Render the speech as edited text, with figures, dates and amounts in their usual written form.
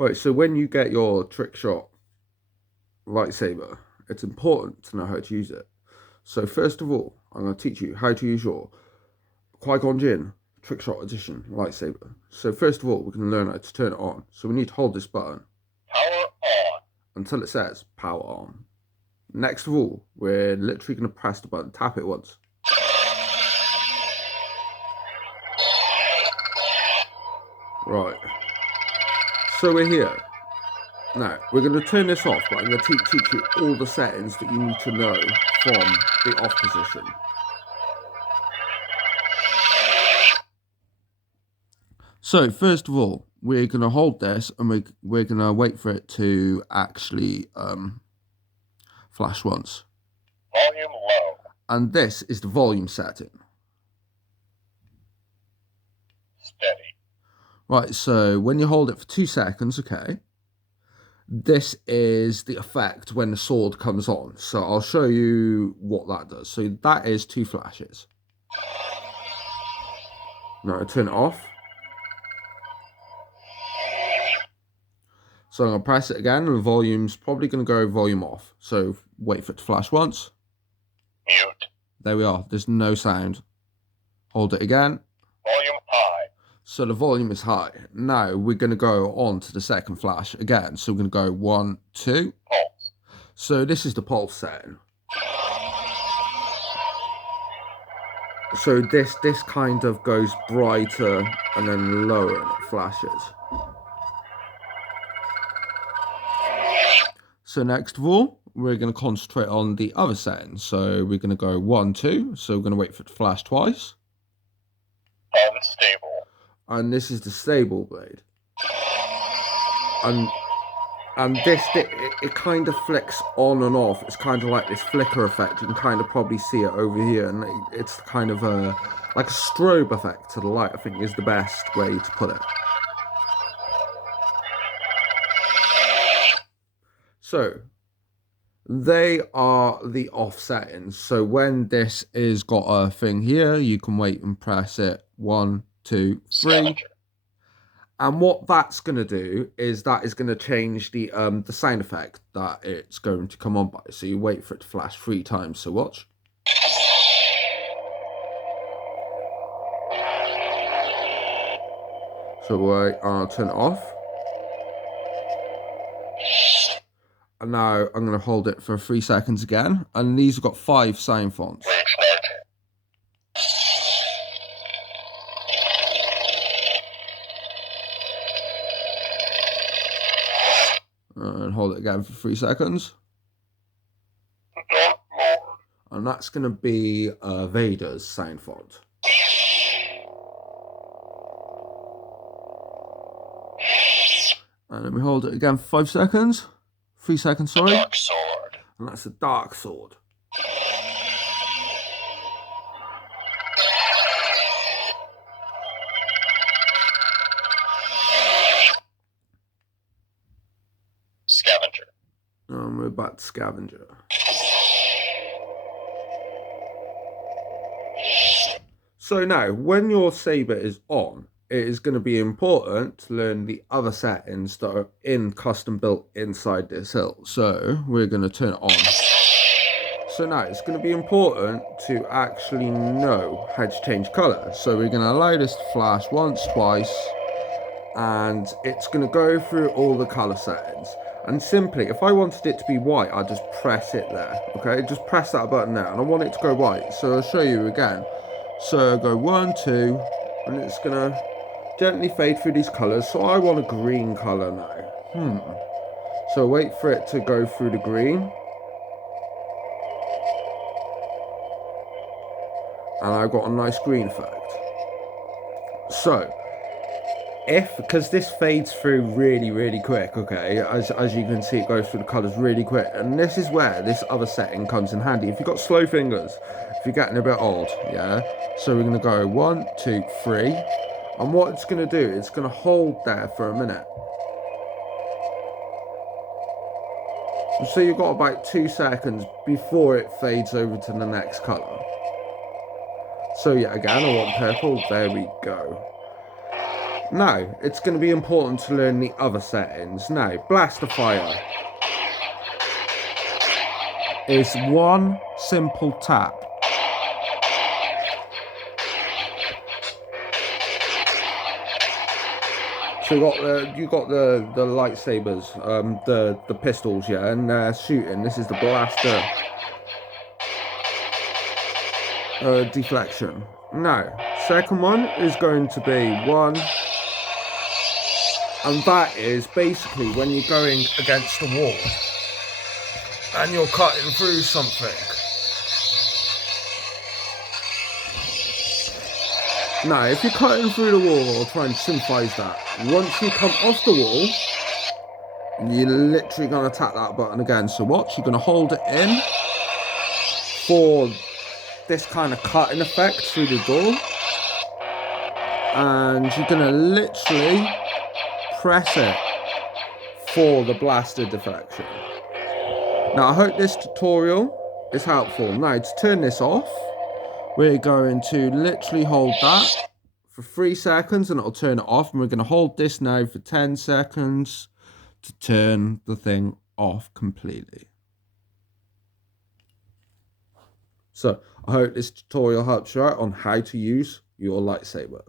Right, so when you get your trick shot lightsaber, it's important to know how to use it. So first of all, I'm going to teach you how to use your Qui-Gon Jinn trick shot edition lightsaber. So first of all, we're going to learn how to turn it on. So we need to hold this button Power on. until it says power on. Next of all, we're literally going to press the button, tap it once. Right, so we're here. Now, we're going to turn this off, but I'm going to teach you all the settings that you need to know from the off position. So, first of all, we're going to hold this and we're going to wait for it to actually flash once. Volume low. And this is the volume setting. Steady. Right, so when you hold it for 2 seconds, okay, this is the effect when the sword comes on. So I'll show you what that does. So that is 2 flashes. Now I turn it off. So I'm going to press it again and the volume's probably going to go volume off. So wait for it to flash once. Mute. There we are. There's no sound. Hold it again. Volume high. So the volume is high. Now we're going to go on to the second flash again. So we're going to go 1, 2. Pulse. So this is the pulse setting. So this kind of goes brighter and then lower and it flashes. So next of all, we're going to concentrate on the other settings. So we're going to go 1, 2. So we're going to wait for it to flash twice. Unstable. And this is the stable blade. And this, it kind of flicks on and off. It's kind of like this flicker effect. You can kind of probably see it over here. And it's kind of like a strobe effect to the light, I think is the best way to put it. So, they are the off settings. So when this is got a thing here, you can wait and press it 1, 2, 3. Scavenger. And what that's going to do is that is going to change the sound effect that it's going to come on by. So you wait for it to flash 3 times. So watch. So I'll turn it off. And now I'm going to hold it for 3 seconds again. And these have got 5 sound fonts. And hold it again for 3 seconds. And that's going to be Vader's sound font. And then we hold it again for 5 seconds. 3 seconds, sorry. Dark sword. And that's a dark sword. Scavenger. And we're back to scavenger. So now, when your saber is on, it is going to be important to learn the other settings that are custom built inside this hilt. So we're going to turn it on. So now it's going to be important to actually know how to change colour. So we're going to allow this to flash once, twice, and it's going to go through all the colour settings. And simply, if I wanted it to be white, I'd just press it there, okay? Just press that button there, and I want it to go white. So I'll show you again. So I'll go 1, 2, and it's going to gently fade through these colours. So I want a green colour now. So wait for it to go through the green. And I've got a nice green effect. So, because this fades through really quick, okay, as you can see, it goes through the colours really quick. And this is where this other setting comes in handy. If you've got slow fingers, if you're getting a bit old, yeah. So we're going to go 1, 2, 3. And what it's going to do, it's going to hold there for a minute. So you've got about 2 seconds before it fades over to the next colour. So yeah, again, I want purple. There we go. Now, it's going to be important to learn the other settings. Now, blaster fire is one simple tap. So you got the lightsabers, the pistols, yeah, and they're shooting. This is the blaster deflection. Now, second one is going to be one, and that is basically when you're going against a wall and you're cutting through something. Now, if you're cutting through the wall, I'll try and sympathize that. Once you come off the wall, you're literally going to tap that button again. So watch, you're going to hold it in for this kind of cutting effect through the door. And you're going to literally press it for the blaster deflection. Now, I hope this tutorial is helpful. Now, to turn this off, we're going to literally hold that for 3 seconds and it'll turn it off. And we're going to hold this now for 10 seconds to turn the thing off completely. So I hope this tutorial helps you out on how to use your lightsaber.